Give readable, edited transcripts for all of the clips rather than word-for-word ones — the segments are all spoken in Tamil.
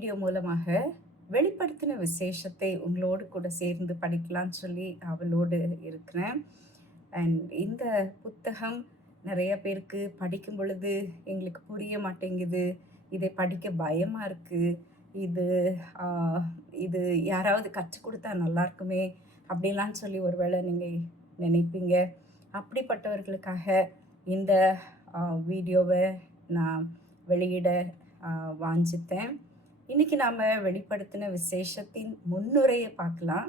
வீடியோ மூலமாக வெளிப்படுத்தின விசேஷத்தை உங்களோடு கூட சேர்ந்து படிக்கலான்னு சொல்லி அவளோடு இருக்கிறேன். அண்ட் இந்த புத்தகம் நிறைய பேருக்கு படிக்கும் பொழுது எங்களுக்கு புரிய மாட்டேங்குது. இதை படிக்க பயமாக இருக்குது. இது ஆஹ், இது யாராவது கற்றுக் கொடுத்தா நல்லா இருக்குமே அப்படிலாம் சொல்லி ஒருவேளை நீங்கள் நினைப்பீங்க. அப்படிப்பட்டவர்களுக்காக இந்த வீடியோவை நான் வெளியிட வாஞ்சித்தேன். இன்றைக்கி நாம் வெளிப்படுத்தின விசேஷத்தின் முன்னுரையை பார்க்கலாம்.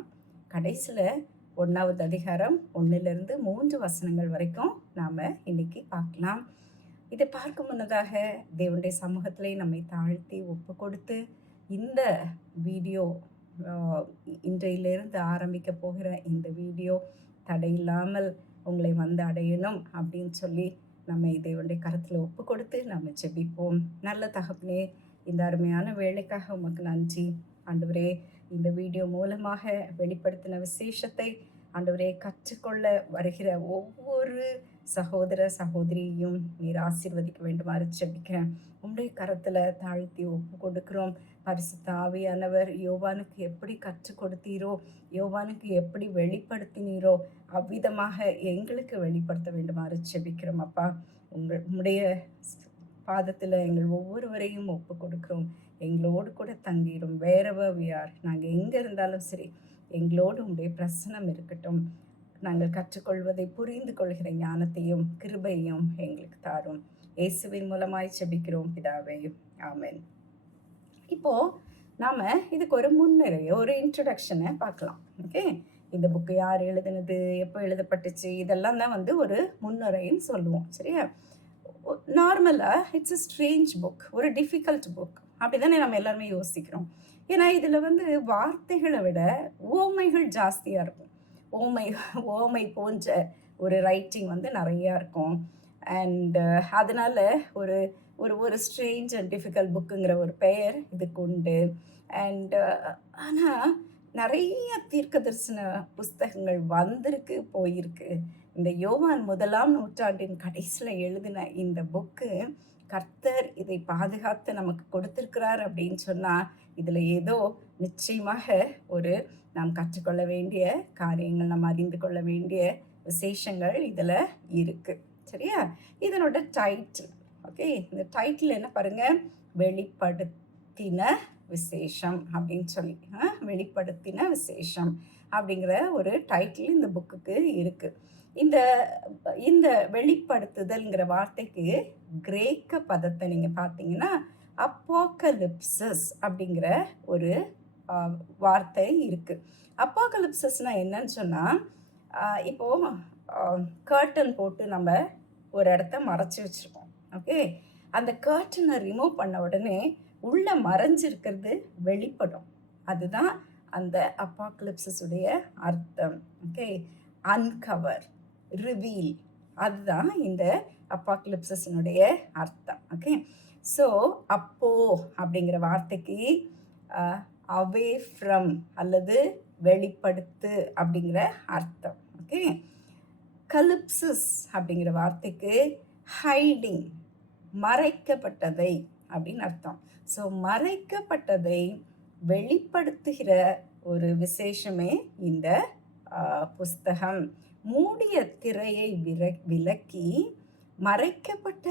கடைசியில் 1வது அதிகாரம் 1லிருந்து 3 வசனங்கள் வரைக்கும் நாம் இன்றைக்கி பார்க்கலாம். இதை பார்க்க முன்னதாக தேவனுடைய சமூகத்திலே நம்மை தாழ்த்தி ஒப்பு கொடுத்து இந்த வீடியோ இன்றையிலிருந்து ஆரம்பிக்க போகிற இந்த வீடியோ தடையில்லாமல் உங்களை வந்து அடையணும் அப்படின்னு சொல்லி நம்ம தேவனுடைய கரத்தில் ஒப்பு கொடுத்து நம்ம ஜெபிப்போம். நல்ல தகப்பனே, இந்த அருமையான வேலைக்காக உமக்கு நன்றி ஆண்டவரே. இந்த வீடியோ மூலமாக வெளிப்படுத்தின விசேஷத்தை ஆண்டவரே கற்றுக்கொள்ள வருகிற ஒவ்வொரு சகோதர சகோதரியையும் நீர் ஆசீர்வதிக்க வேண்டுமாறு ஜெபிக்கிறேன். உங்களுடைய கரத்தில் தாழ்த்தி ஒப்பு கொடுக்கிறோம். பரிசுத்த ஆவியானவர் யோவானுக்கு எப்படி கற்றுக் கொடுத்தீரோ, யோவானுக்கு எப்படி வெளிப்படுத்தினீரோ அவ்விதமாக எங்களுக்கு வெளிப்படுத்த வேண்டுமாறு ஜெபிக்கிறோம். அப்பா, உங்களுடைய பாதத்தில் எங்கள் ஒவ்வொருவரையும் ஒப்பு கொடுக்கிறோம். எங்களோடு கூட தங்கிடும். வேறவர் we are, நாங்கள் எங்கே இருந்தாலும் சரி எங்களோடு உங்களுடைய பிரசனம் இருக்கட்டும். நாங்கள் கற்றுக்கொள்வதை புரிந்து கொள்கிற ஞானத்தையும் கிருபையும் எங்களுக்கு தாரும். இயேசுவின் மூலமாய் ஜெபிக்கிறோம் பிதாவே, ஆமென். இப்போது நாம் இதுக்கு ஒரு முன்னுரை, ஒரு இன்ட்ரடக்ஷனை பார்க்கலாம். ஓகே, இந்த புக்கு யார் எழுதுனது, எப்போ எழுதப்பட்டுச்சு, இதெல்லாம் தான் வந்து ஒரு முன்னுரைன்னு சொல்லுவோம். சரியா? நார்மலாக இட்ஸ் a ஸ்ட்ரேஞ்ச் புக், ஒரு டிஃபிகல்ட் புக் அப்படி தானே நம்ம எல்லாருமே யோசிக்கிறோம். ஏன்னா இதில் வந்து வார்த்தைகளை விட ஓமைகள் ஜாஸ்தியாக இருக்கும். ஓமை போன்ற ஒரு ரைட்டிங் வந்து நிறையா இருக்கும். அண்ட் அதனால் ஒரு ஒரு ஒரு ஸ்ட்ரேஞ்ச் அண்ட் டிஃபிகல்ட் புக்குங்கிற ஒரு பெயர் இதுக்கு உண்டு. அண்ட் ஆனால் நிறைய தீர்க்க தரிசன புஸ்தகங்கள் வந்திருக்கு, போயிருக்கு. இந்த யோவான் 1ஆம் நூற்றாண்டின் கடைசியில் எழுதின இந்த புக்கு கர்த்தர் இதை பாதுகாத்து நமக்கு கொடுத்துருக்கிறார் அப்படின்னு சொன்னால் இதில் ஏதோ நிச்சயமாக ஒரு நாம் கற்றுக்கொள்ள வேண்டிய காரியங்கள், நாம் அறிந்து கொள்ள வேண்டிய விசேஷங்கள் இதில் இருக்குது. சரியா? இதனோட டைட்டில், ஓகே, இந்த டைட்டில் என்ன பாருங்கள், வெளிப்படுத்தின விசேஷம் அப்படின்னு சொல்லி, வெளிப்படுத்தின விசேஷம் அப்படிங்கிற ஒரு டைட்டில் இந்த புக்குக்கு இருக்குது. இந்த இந்த வெளிப்படுத்துதல்ங்கிற வார்த்தைக்கு கிரேக்க பதத்தை நீங்கள் பார்த்தீங்கன்னா அப்போகலிப்சஸ் அப்படிங்கிற ஒரு வார்த்தை இருக்குது. அப்போகலிப்சஸ்னால் என்னன்னு சொன்னால், இப்போது கர்டன் போட்டு நம்ம ஒரு இடத்த மறைச்சி வச்சுருக்கோம். ஓகே, அந்த கர்டனை ரிமூவ் பண்ண உடனே உள்ளே மறைஞ்சிருக்கிறது வெளிப்படும். அதுதான் அந்த அப்போகலிப்சஸுடைய அர்த்தம். ஓகே, அன்கவர், ரிவீல், அதுதான் இந்த அப்போகலிப்சஸினுடைய அர்த்தம். ஓகே, ஸோ அப்போ அப்படிங்கிற வார்த்தைக்கு அவே ஃப்ரம் அல்லது வெளிப்படுத்து அப்படிங்கிற அர்த்தம். ஓகே, கலிப்சிஸ் அப்படிங்கிற வார்த்தைக்கு ஹைடிங், மறைக்கப்பட்டதை அப்படின்னு அர்த்தம். ஸோ மறைக்கப்பட்டதை வெளிப்படுத்துகிற ஒரு விசேஷமே இந்த புஸ்தகம். மூடிய திரையை விலக்கி மறைக்கப்பட்ட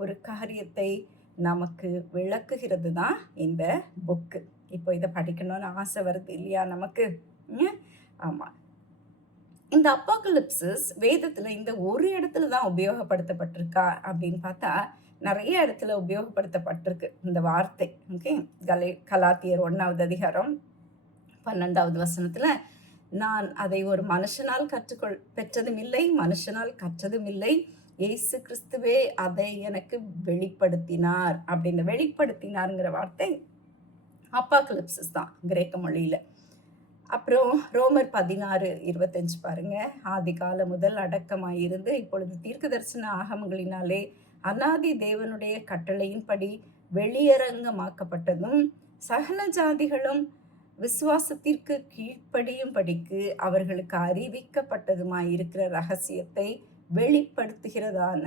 ஒரு காரியத்தை நமக்கு விளக்குகிறது தான் இந்த புக்கு. இப்போ இதை படிக்கணும்னு ஆசை வருது இல்லையா நமக்கு? ஆமாம். இந்த அப்போகலிப்சிஸ் வேதத்தில் இந்த ஒரு இடத்துல தான் உபயோகப்படுத்தப்பட்டிருக்கா அப்படின்னு பார்த்தா நிறைய இடத்துல உபயோகப்படுத்தப்பட்டிருக்கு இந்த வார்த்தை. ஓகே, கலாத்தியர் 1வது அதிகாரம் 12வது வசனத்தில், நான் அதை ஒரு மனுஷனால் பெற்றதும் இல்லை, மனுஷனால் கற்றதும் இல்லை, இயேசு கிறிஸ்துவே அதை எனக்கு வெளிப்படுத்தினார் அப்படின்னு. வெளிப்படுத்தினாருங்கிற வார்த்தை அப்போகலிப்சிஸ் தான் கிரேக்க மொழியில். அப்புறம் ரோமர் 16:25 பாருங்க, ஆதி காலம் முதல் அடக்கமாயிருந்து இப்பொழுது தீர்க்க தரிசன ஆகமங்களினாலே அநாதி தேவனுடைய கட்டளையின்படி வெளியரங்கமாக்கப்பட்டதும் சகல ஜாதிகளும் விசுவாசத்திற்கு கீழ்ப்படியும்படிக்கு அவர்களுக்கு அறிவிக்கப்பட்டதுமாயிருக்கிற ரகசியத்தை வெளிப்படுத்துகிறதான,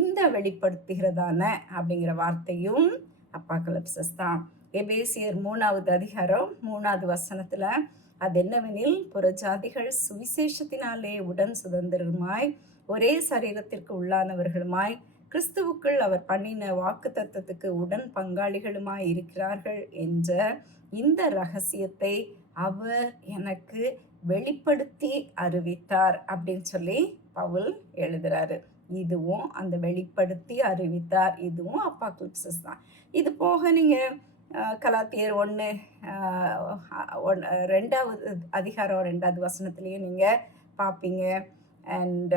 இந்த வெளிப்படுத்துகிறதான அப்படிங்கிற வார்த்தையும் அப்போகலிப்சிஸ் தான். எபேசியர் 3வது அதிகாரம் 3வது வசனத்துல, அது என்னவெனில், புறஜாதிகள் சுவிசேஷத்தினாலே உடன் சுதந்திரமாய் ஒரே சரீரத்திற்கு உள்ளானவர்களுமாய் கிறிஸ்துவுக்குள் அவர் பண்ணின வாக்கு தத்தத்துக்கு உடன் பங்காளிகளுமாய் இருக்கிறார்கள் என்ற இந்த ரகசியத்தை அவர் எனக்கு வெளிப்படுத்தி அறிவித்தார் அப்படின்னு சொல்லி பவுல் எழுதுறாரு. இதுவும் அந்த வெளிப்படுத்தி அறிவித்தார், இதுவும் அப்பாக்லிப்சிஸ் தான். இது போக நீங்கள் கலாத்தியர் 2வது அதிகாரம் 2வது வசனத்துலேயும் நீங்கள் பார்ப்பீங்க. அண்ட்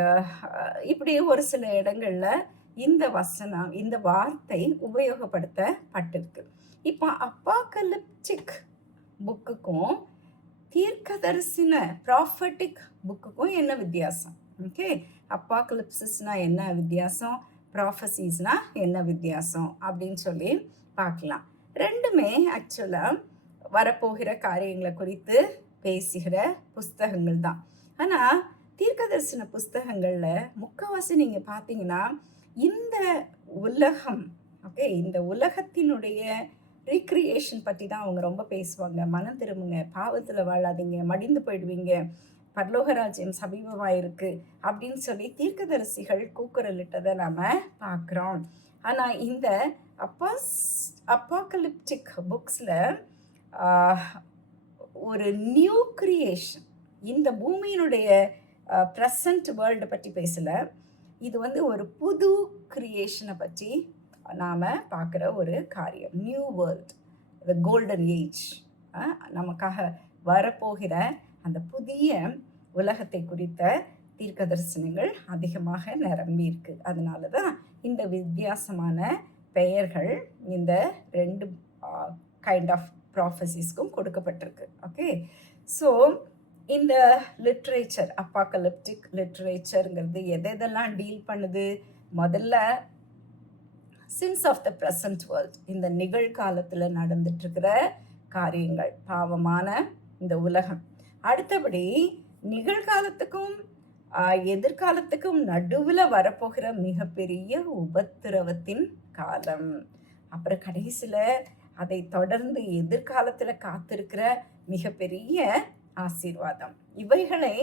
இப்படி ஒரு சில இடங்களில் இந்த வசனம், இந்த வார்த்தை உபயோகப்படுத்தப்பட்டிருக்கு. இப்போ அப்பாகலிப்டிக் புக்குக்கும் தீர்க்கதரிசன ப்ராஃபட்டிக் புக்குக்கும் என்ன வித்தியாசம்? ஓகே, அப்பாகலிப்சிஸ்னா என்ன வித்தியாசம், ப்ராஃபசிஸ்னா என்ன வித்தியாசம் அப்படின்னு சொல்லி பார்க்கலாம். ரெண்டுமே ஆக்சுவலாக வரப்போகிற காரியங்களை குறித்து பேசுகிற புஸ்தகங்கள் தான். ஆனால் தீர்க்கதரிசன புஸ்தகங்களில் முக்கால்வாசி நீங்கள் பார்த்தீங்கன்னா இந்த உலகம், ஓகே, இந்த உலகத்தினுடைய ரீக்ரியேஷன் பற்றி தான் அவங்க ரொம்ப பேசுவாங்க. மனம் திரும்புங்க, பாவத்தில் வாழாதீங்க, மடிந்து போயிடுவீங்க, பரலோகராஜ்யம் சமீபமாக இருக்குது அப்படின்னு சொல்லி தீர்க்கதரிசிகள் கூக்குரலிட்டதை நாம் பார்க்குறோம். ஆனால் இந்த அப்பாகலிப்டிக் புக்ஸில் ஒரு நியூ கிரியேஷன், இந்த பூமியினுடைய ப்ரெசண்ட் வேர்ல்டை பற்றி பேசலை, இது ஒரு புது கிரியேஷனை பற்றி நாம் பார்க்குற ஒரு காரியம். New world, the golden age, நமக்காக வரப்போகிற அந்த புதிய உலகத்தை குறித்த தீர்க்க தரிசனங்கள் அதிகமாக நிரம்பி இருக்கு. அதனால தான் இந்த வித்தியாசமான பெயர்கள் இந்த 2 கைண்ட் ஆஃப் ப்ராஃபசிஸ்க்கும் கொடுக்கப்பட்டிருக்கு. ஓகே, ஸோ இந்த லிட்ரேச்சர், அப்பாகலிப்டிக் லிட்ரேச்சருங்கிறது எதெல்லாம் டீல் பண்ணுது? முதல்ல sins of the present world, இந்த நிகழ்காலத்தில் நடந்துட்டுருக்கிற காரியங்கள், பாவமான இந்த உலகம். அடுத்தபடி நிகழ்காலத்துக்கும் எதிர்காலத்துக்கும் நடுவில் வரப்போகிற மிகப்பெரிய உபத்திரவத்தின் காலம். அப்புறம் கடைசியில் அதை தொடர்ந்து எதிர்காலத்தில் காத்திருக்கிற மிகப்பெரிய ஆசீர்வாதம். இவைகளை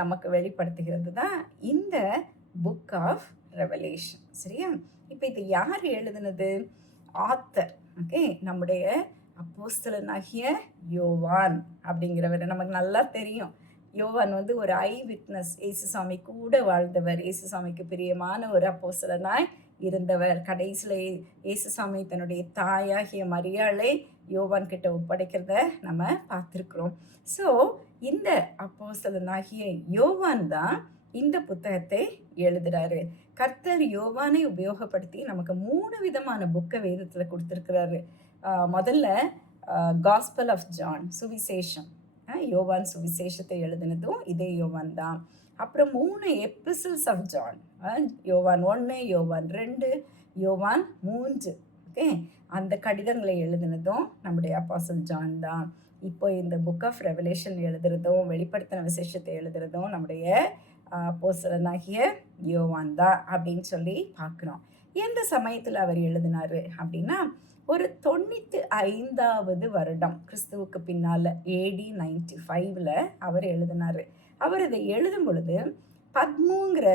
நமக்கு வெளிப்படுத்துகிறது தான் இந்த புக் ஆஃப் ரெவலேஷன். சரியா? இப்போ இது யார் எழுதுனது? ஆத்தர். ஓகே, நம்முடைய அப்போஸ்தலனாகிய யோவான் அப்படிங்கிறவர். நமக்கு நல்லா தெரியும், யோவான் ஒரு ஐ விட்னஸ், இயேசுசாமி கூட வாழ்ந்தவர், இயேசுசாமிக்கு பிரியமான ஒரு அப்போஸ்தலனாய் இருந்தவர். கடைசியில் இயேசுசாமி தன்னுடைய தாயாகிய மரியாளை யோவான் கிட்ட ஒப்படைக்கிறத நம்ம பார்த்துருக்குறோம். ஸோ இந்த அப்போஸ்தலனாகிய யோவான் தான் இந்த புத்தகத்தை எழுதுறாரு. கர்த்தர் யோவானை உபயோகப்படுத்தி நமக்கு 3 விதமான புக்கை வேதத்தில் கொடுத்துருக்கிறாரு. முதல்ல காஸ்பல் ஆஃப் ஜான், சுவிசேஷம், யோவான் சுவிசேஷத்தை எழுதினதும் இதே யோவான் தான். அப்புறம் 3 எபிசல்ஸ் ஆஃப் ஜான், யோவான் 1, யோவான் 2, யோவான் 3. ஓகே, அந்த கடிதங்களை எழுதினதும் நம்முடைய அப்போஸ்தலன் ஜான் தான். இப்போ இந்த புக் ஆஃப் ரெவலேஷன் எழுதுறதும் வெளிப்படுத்தின விசேஷத்தை எழுதுறதும் நம்முடைய அப்போஸ்தலனாகிய யோவான் தான் அப்படின்னு சொல்லி பார்க்குறோம். எந்த சமயத்தில் அவர் எழுதினார் அப்படின்னா, ஒரு 95வது வருடம் கிறிஸ்துவுக்கு பின்னால், AD 95ல் அவர் எழுதினார். அவர் இதை எழுதும் பொழுது பத்முங்கிற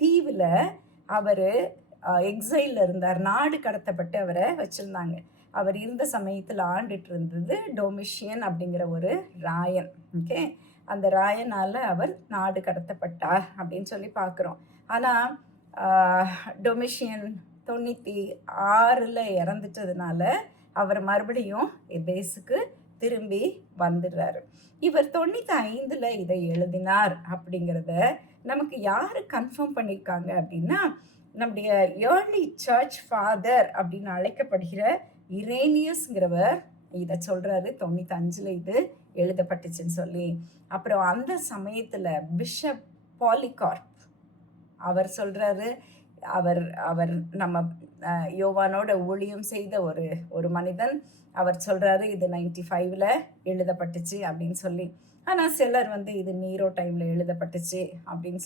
தீவில் அவர் எக்ஸைலில் இருந்தார். நாடு கடத்தப்பட்டு அவரை வச்சுருந்தாங்க. அவர் இருந்த சமயத்தில் ஆண்டுட்டு இருந்தது டொமிஷியன் அப்படிங்கிற ஒரு ராயன். ஓகே, அந்த ராயனால் அவர் நாடு கடத்தப்பட்டார் அப்படின்னு சொல்லி பார்க்குறோம். ஆனால் டொமிஷியன் 96ல் இறந்துட்டதுனால அவர் மறுபடியும் எபேசுக்கு திரும்பி வந்துடுறாரு. இவர் 95ல் இதை எழுதினார் அப்படிங்கிறத நமக்கு யார் கன்ஃபார்ம் பண்ணியிருக்காங்க அப்படின்னா, நம்முடைய ஏர்லி சர்ச் ஃபாதர் அப்படின்னு அழைக்கப்படுகிற இரேனியஸ்ங்கிறவர் இதை சொல்கிறாரு. 95ல் இது எழுதப்பட்டுச்சுன்னு சொல்லி. அப்புறம் அந்த சமயத்தில் பிஷப் பாலிகார்ப் அவர் சொல்கிறாரு, அவர் நம்ம யோவானோட ஊழியம் செய்த ஒரு மனிதன். அவர் சொல்கிறாரு இது 95ல் எழுதப்பட்டுச்சு அப்படின்னு சொல்லி. ஆனால் சிலர் இது நீரோ டைமில் எழுதப்பட்டுச்சு அப்படின்னு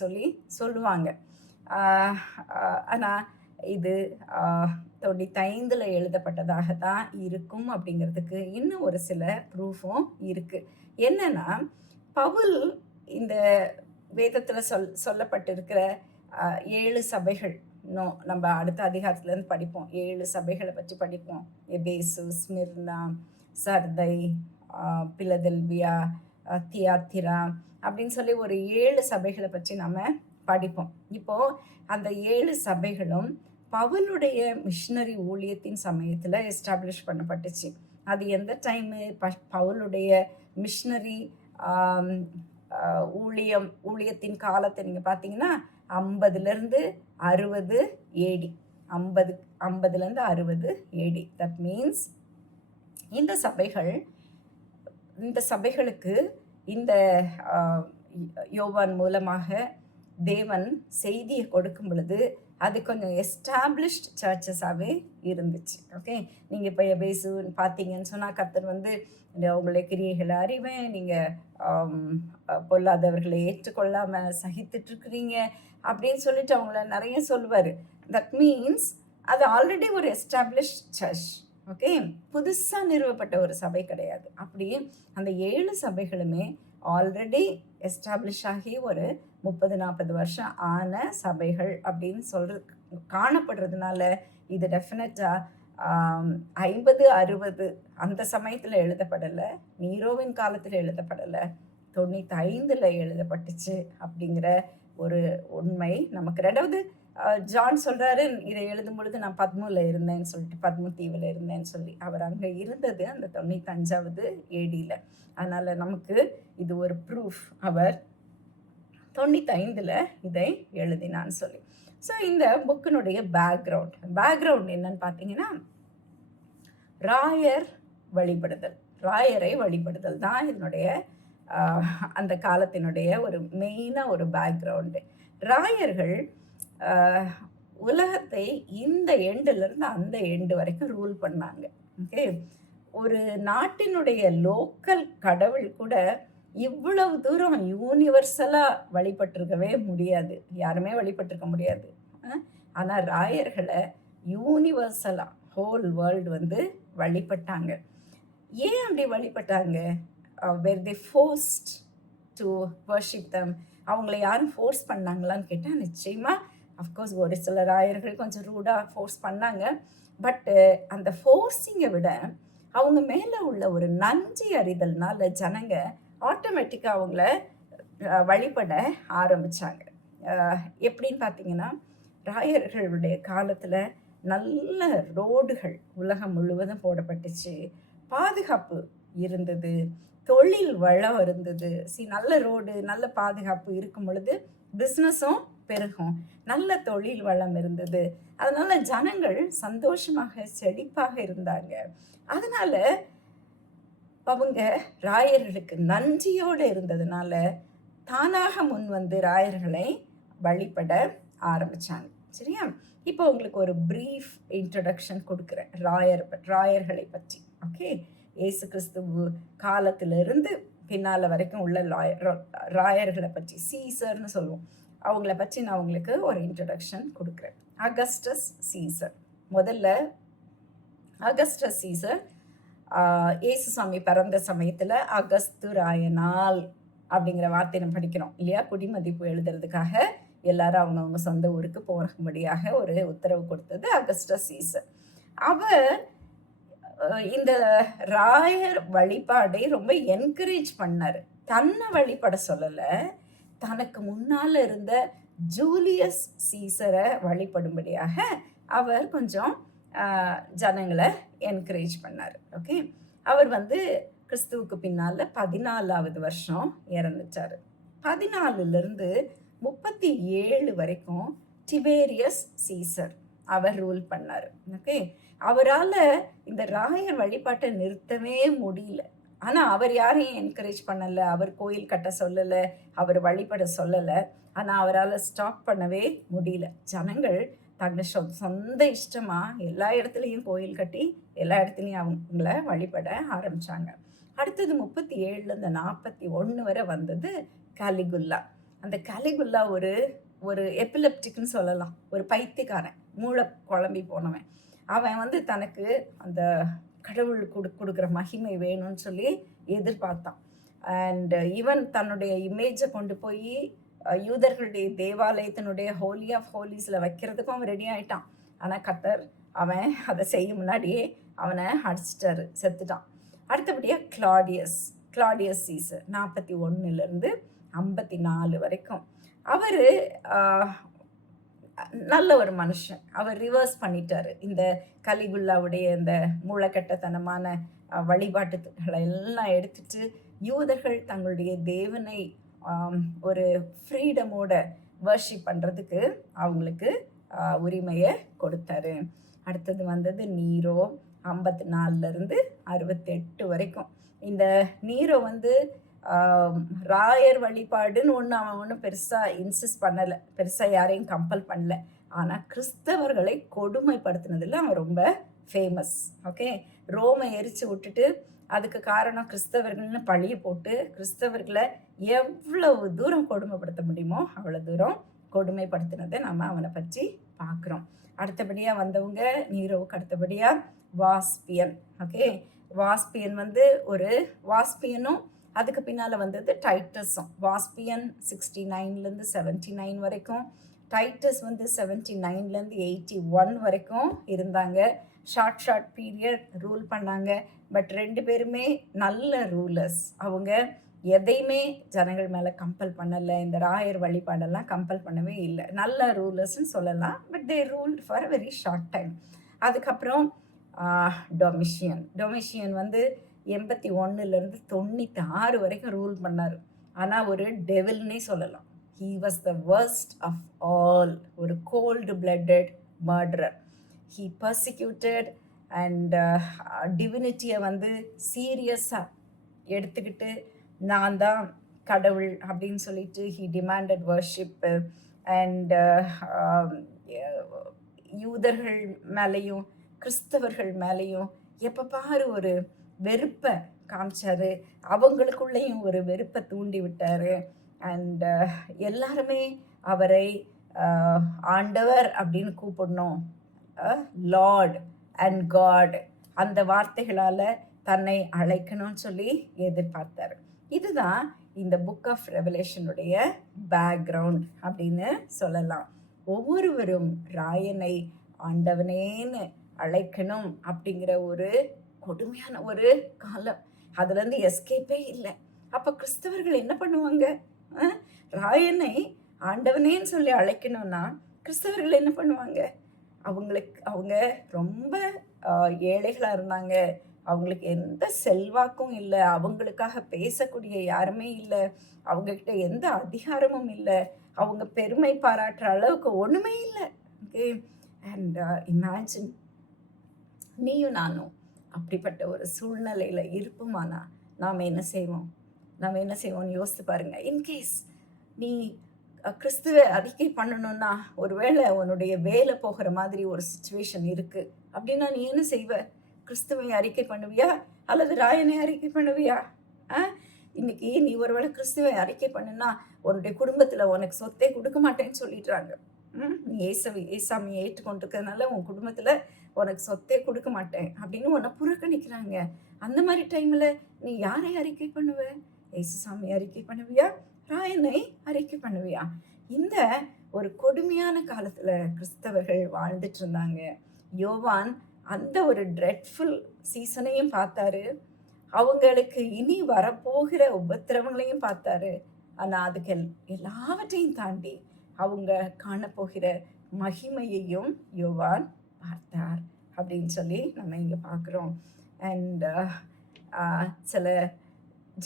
சொல்லுவாங்க. ஆனால் இது 95ல் எழுதப்பட்டதாக தான் இருக்கும் அப்படிங்கிறதுக்கு இன்னும் ஒரு சில ப்ரூஃபும் இருக்குது. என்னன்னா, பவுல் இந்த வேதத்தில் சொல்லப்பட்டிருக்கிற 7 சபைகள், இன்னும் நம்ம அடுத்த அதிகாரத்துலேருந்து படிப்போம், 7 சபைகளை பற்றி படிப்போம். எபேசு, ஸ்மிர்னா, சர்தை, பிலதெல்பியா, தியாத்திரா அப்படின்னு சொல்லி ஒரு 7 சபைகளை பற்றி நம்ம படிப்போம். இப்போது அந்த 7 சபைகளும் பவுலுடைய மிஷினரி ஊழியத்தின் சமயத்தில் எஸ்டாப்ளிஷ் பண்ணப்பட்டுச்சு. அது எந்த டைமு? பவுலுடைய மிஷினரி ஊழியத்தின் காலத்தை நீங்கள் பார்த்தீங்கன்னா 50லேருந்து 60 ஏடி, 50லேருந்து 60 ஏடி. தட் மீன்ஸ் இந்த சபைகளுக்கு இந்த யோவான் மூலமாக தேவன் செய்தியை கொடுக்கும் பொழுது அது கொஞ்சம் எஸ்டாப்ளிஷ்ட் சர்ச்சஸாகவே இருந்துச்சு. ஓகே, நீங்கள் இப்போ எபேசுன்னு பார்த்தீங்கன்னு சொன்னால், கர்த்தர் வந்து உங்களுடைய கிரியைகளை அறிவேன், நீங்கள் பொல்லாதவர்களை ஏற்றுக்கொள்ளாமல் சகித்துட்ருக்குறீங்க அப்படின்னு சொல்லிட்டு அவங்கள நிறைய சொல்லுவார். தட் மீன்ஸ் அது ஆல்ரெடி ஒரு எஸ்டாப்ளிஷ்ட் சர்ச். ஓகே, புதுசாக நிறுவப்பட்ட ஒரு சபை கிடையாது. அப்படி அந்த 7 சபைகளுமே ஆல்ரெடி எஸ்டாப்ளிஷ் ஆகி ஒரு 30-40 வருஷம் ஆன சபைகள் அப்படின்னு காணப்படுறதுனால இது டெஃபினட்டாக 50-60 அந்த சமயத்தில் எழுதப்படலை, நீரோவின் காலத்தில் எழுதப்படலை, 95ல் எழுதப்பட்டுச்சு அப்படிங்கிற ஒரு உண்மை நமக்கு. 2வது, ஜான் சொல்கிறாரு, இதை எழுதும் பொழுது நான் பத்முவில் இருந்தேன்னு சொல்லிட்டு, பத்மு தீவில் இருந்தேன்னு சொல்லி. அவர் அங்கே இருந்தது அந்த 95வது ஏடியில். அதனால் நமக்கு இது ஒரு ப்ரூஃப், அவர் 95ல் இதை எழுதினான்னு சொல்லி. ஸோ இந்த புக்கினுடைய பேக்ரவுண்ட் என்னன்னு பார்த்தீங்கன்னா, ராயரை வழிபடுதல் தான் இதனுடைய அந்த காலத்தினுடைய ஒரு மெயினாக ஒரு பேக்ரவுண்டு. ராயர்கள் உலகத்தை இந்த எண்டிலிருந்து அந்த எண்டு வரைக்கும் ரூல் பண்ணாங்க. ஓகே, ஒரு நாட்டினுடைய லோக்கல் கடவுள் கூட இவ்வளவு தூரம் யூனிவர்சலாக வழிபட்டிருக்கவே முடியாது, யாருமே வழிபட்டிருக்க முடியாது. ஆனால் ராயர்களை யூனிவர்சலாக ஹோல் வேர்ல்டு வந்து வழிபட்டாங்க. ஏன் அப்படி வழிபட்டாங்க? were they forced to worship them? அவங்கள யாரும் ஃபோர்ஸ் பண்ணாங்களான்னு கேட்டால், நிச்சயமாக அஃப்கோர்ஸ் ஒரு சில ராயர்கள் கொஞ்சம் ரூடாக ஃபோர்ஸ் பண்ணாங்க. பட்டு அந்த ஃபோர்ஸிங்கை விட அவங்க மேலே உள்ள ஒரு நன்றி அறிதல்னால ஜனங்க ஆட்டோமேட்டிக்காக அவங்கள வழிபட ஆரம்பித்தாங்க. எப்படின்னு பார்த்தீங்கன்னா, ராயர்களுடைய காலத்தில் நல்ல ரோடுகள் உலகம் முழுவதும் போடப்பட்டுச்சு, பாதுகாப்பு இருந்தது, தொழில் வளம் இருந்தது. நல்ல ரோடு, நல்ல பாதுகாப்பு இருக்கும் பொழுது பிஸ்னஸும் பெருகும், நல்ல தொழில் வளம் இருந்தது. அதனால் ஜனங்கள் சந்தோஷமாக செழிப்பாக இருந்தாங்க. அதனால் அவங்க ராயர்களுக்கு நன்றியோடு இருந்ததுனால தானாக முன் வந்து ராயர்களை வழிபட ஆரம்பித்தாங்க. சரியா? இப்போ உங்களுக்கு ஒரு ப்ரீஃப் இன்ட்ரடக்ஷன் கொடுக்குறேன் ராயர்களை பற்றி. ஓகே, இயேசு கிறிஸ்துவ காலத்திலிருந்து பின்னால் வரைக்கும் உள்ள ராயர்களை பற்றி, சீசர்னு சொல்லுவோம், அவங்கள பற்றி நான் உங்களுக்கு ஒரு இன்ட்ரடக்ஷன் கொடுக்குறேன். Augustus Caesar. முதல்ல அகஸ்டஸ் சீசர் இயேசுசாமி பிறந்த சமயத்தில் அகஸ்து ராயனால் அப்படிங்கிற வார்த்தை நம்ம படிக்கிறோம் இல்லையா? குடிமதிப்பு எழுதுறதுக்காக எல்லாரும் அவங்கவுங்க சொந்த ஊருக்கு போகும்படியாக ஒரு உத்தரவு கொடுத்தது அகஸ்டஸ் சீசர். அவர் இந்த ராயர் வழிபாடை ரொம்ப என்கரேஜ் பண்ணார். தன்னை வழிபட சொல்லலை, தனக்கு முன்னால் இருந்த ஜூலியஸ் சீசரை வழிபடும்படியாக அவர் கொஞ்சம் ஜனங்களை என்கரேஜ் பண்ணார். ஓகே, அவர் வந்து கிறிஸ்துவுக்கு பின்னால் 14வது வருஷம் இறந்துட்டார். 14லேருந்து 37 வரைக்கும் டிபேரியஸ் சீசர் அவர் ரூல் பண்ணார். ஓகே, அவரால் இந்த ராயர் வழிபாட்டை நிறுத்தவே முடியல. ஆனால் அவர் யாரையும் என்கரேஜ் பண்ணலை, அவர் கோயில் கட்ட சொல்லலை, அவர் வழிபட சொல்லலை. ஆனால் அவரால் ஸ்டாப் பண்ணவே முடியல. ஜனங்கள் தங்கள் சொந்த இஷ்டமாக எல்லா இடத்துலையும் கோயில் கட்டி எல்லா இடத்துலையும் அவங்கள வழிபட ஆரம்பித்தாங்க. அடுத்தது 37லேருந்து 41 வரை வந்தது கலிகுல்லா. அந்த கலிகுல்லா ஒரு எபிலெப்டிக்னு சொல்லலாம், ஒரு பைத்தியக்காரன், மூளை குழம்பி போனவன். அவன் வந்து தனக்கு அந்த கடவுள் கொடுக்குற மகிமை வேணும்னு சொல்லி எதிர்பார்த்தான். அண்ட் ஈவன் தன்னுடைய இமேஜை கொண்டு போய் யூதர்களுடைய தேவாலயத்தினுடைய ஹோலி ஆஃப் ஹோலிஸில் வைக்கிறதுக்கும் அவன் ரெடி ஆகிட்டான். ஆனால் கர்த்தர் அவன் அதை செய்ய முன்னாடியே அவனை அடிச்சிட்டாரு, செத்துட்டான். அடுத்தபடியாக கிளாடியஸ் சீசர் 41 54 வரைக்கும் அவர் நல்ல ஒரு மனுஷன். அவர் ரிவர்ஸ் பண்ணிட்டாரு இந்த கலிகுல்லாவுடைய இந்த மூளைக்கட்டத்தனமான வழிபாட்டுகளை எல்லாம் எடுத்துட்டு யூதர்கள் தங்களுடைய தேவனை ஒரு ஃப்ரீடமோட வர்ஷிப் பண்ணுறதுக்கு அவங்களுக்கு உரிமையை கொடுத்தாரு. அடுத்தது வந்தது நீரோ 54 68 வரைக்கும். இந்த நீரோ வந்து ராயர் வழிபாடுன்னு அவன் ஒன்றும் பெருசாக இன்சிஸ்ட் பண்ணலை, பெருசாக யாரையும் கம்பல் பண்ணலை. ஆனால் கிறிஸ்தவர்களை கொடுமைப்படுத்தினதில் அவன் ரொம்ப ஃபேமஸ். ஓகே, ரோமை எரித்து விட்டுட்டு அதுக்கு காரணம் கிறிஸ்தவர்கள்னு பழிய போட்டு கிறிஸ்தவர்களை எவ்வளவு தூரம் கொடுமைப்படுத்த முடியுமோ அவ்வளோ தூரம் கொடுமைப்படுத்தினதை நம்ம அவனை பற்றி பார்க்குறோம். அடுத்தபடியாக வந்தவங்க நீரோவுக்கு அடுத்தபடியாக வாஸ்பியன். ஓகே, வாஸ்பியன் வந்து ஒரு வாஸ்பியனும் அதுக்கு பின்னால் வந்தது டைட்டஸும். வாஸ்பியன் 69 79 வரைக்கும், டைட்டஸ் வந்து 79 81 வரைக்கும் இருந்தாங்க. ஷார்ட் பீரியட் ரூல் பண்ணாங்க. பட் 2 பேருமே நல்ல ரூலர்ஸ். அவங்க எதையுமே ஜனங்கள் மேலே கம்பல் பண்ணலை, இந்த ராயர் வழிபாடெல்லாம் கம்பல் பண்ணவே இல்லை. நல்ல ரூலர்ஸ்ன்னு சொல்லலாம். But they rule for a very short time. அதுக்கப்புறம் டொமிஷியன் வந்து 81 96 வரைக்கும் ரூல் பண்ணார். ஆனால் ஒரு டெவில்னே சொல்லலாம். He was the worst of all. ஒரு cold blooded murderer. He persecuted and டிவினிட்டியை வந்து சீரியஸாக எடுத்துக்கிட்டு நான் தான் கடவுள் அப்படின்னு சொல்லிட்டு ஹீ டிமாண்டட் வர்ஷிப்பு. அண்ட் யூதர்கள் மேலேயும் கிறிஸ்தவர்கள் மேலேயும் எப்போ பாரு ஒரு வெறுப்பை காமிச்சாரு. அவங்களுக்குள்ளேயும் ஒரு வெறுப்பை தூண்டி விட்டார். அண்ட் எல்லாருமே அவரை ஆண்டவர் அப்படின்னு கூப்பிடணும், லார்ட் அண்ட் காட் அந்த வார்த்தைகளால் தன்னை அழைக்கணும்னு சொல்லி எதிர்பார்த்தார். இதுதான் இந்த புக் ஆஃப் ரெவலேஷனுடைய பேக்ரவுண்ட் அப்படின்னு சொல்லலாம். ஒவ்வொருவரும் ராயனை ஆண்டவனேன்னு அழைக்கணும் அப்படிங்கிற ஒரு கொடுமையான ஒரு காலம். அதுலேருந்து எஸ்கேப்பே இல்லை. அப்போ கிறிஸ்தவர்கள் என்ன பண்ணுவாங்க? ராயனை ஆண்டவனேன்னு சொல்லி அழைக்கணும்னா கிறிஸ்தவர்கள் என்ன பண்ணுவாங்க? அவங்க ரொம்ப ஏழைகளாக இருந்தாங்க. அவங்களுக்கு எந்த செல்வாக்கும் இல்லை, அவங்களுக்காக பேசக்கூடிய யாருமே இல்லை, அவங்கக்கிட்ட எந்த அதிகாரமும் இல்லை, அவங்க பெருமை பாராட்டுற அளவுக்கு ஒன்றுமே இல்லை. ஓகே, அண்ட் இமேஜின் நீயும் நானும் அப்படிப்பட்ட ஒரு சூழ்நிலையில் இருப்போமானா நாம் என்ன செய்வோம்னு யோசித்து பாருங்கள். இன்கேஸ் நீ கிறிஸ்துவ அறிக்கை பண்ணணும்னா ஒருவேளை உன்னுடைய வேலை போகிற மாதிரி ஒரு சுச்சுவேஷன் இருக்குது அப்படின்னா நீ என்ன செய்வ? கிறிஸ்துவை அறிக்கை பண்ணுவியா அல்லது ராயனை அறிக்கை பண்ணுவியா? இன்னைக்கு நீ ஒருவேளை கிறிஸ்துவை அறிக்கை பண்ணுனா உன்னுடைய குடும்பத்தில் உனக்கு சொத்தே கொடுக்க மாட்டேன்னு சொல்லிடுறாங்க. நீ ஏசாமியை ஏற்றுக்கொண்டிருக்கிறதுனால உன் குடும்பத்தில் உனக்கு சொத்தே கொடுக்க மாட்டேன் அப்படின்னு உன்னை புறக்கணிக்கிறாங்க. அந்த மாதிரி டைமில் நீ யாரை அறிக்கை பண்ணுவ? ஏசுசாமி அறிக்கை பண்ணுவியா? ராயனை அறிக்கை பண்ணுவியா? இந்த ஒரு கொடுமையான காலத்தில் கிறிஸ்தவர்கள் வாழ்ந்துட்டு இருந்தாங்க. யோவான் அந்த ஒரு ட்ரெட்ஃபுல் சீசனையும் பார்த்தாரு, அவங்களுக்கு இனி வரப்போகிற உபத்திரவங்களையும் பார்த்தாரு. ஆனால் அதுக்கு எல்லாவற்றையும் தாண்டி அவங்க காணப்போகிற மகிமையையும் யோவான் பார்த்தார் அப்படின்னு சொல்லி நம்ம இங்கே பார்க்குறோம். அண்ட் சில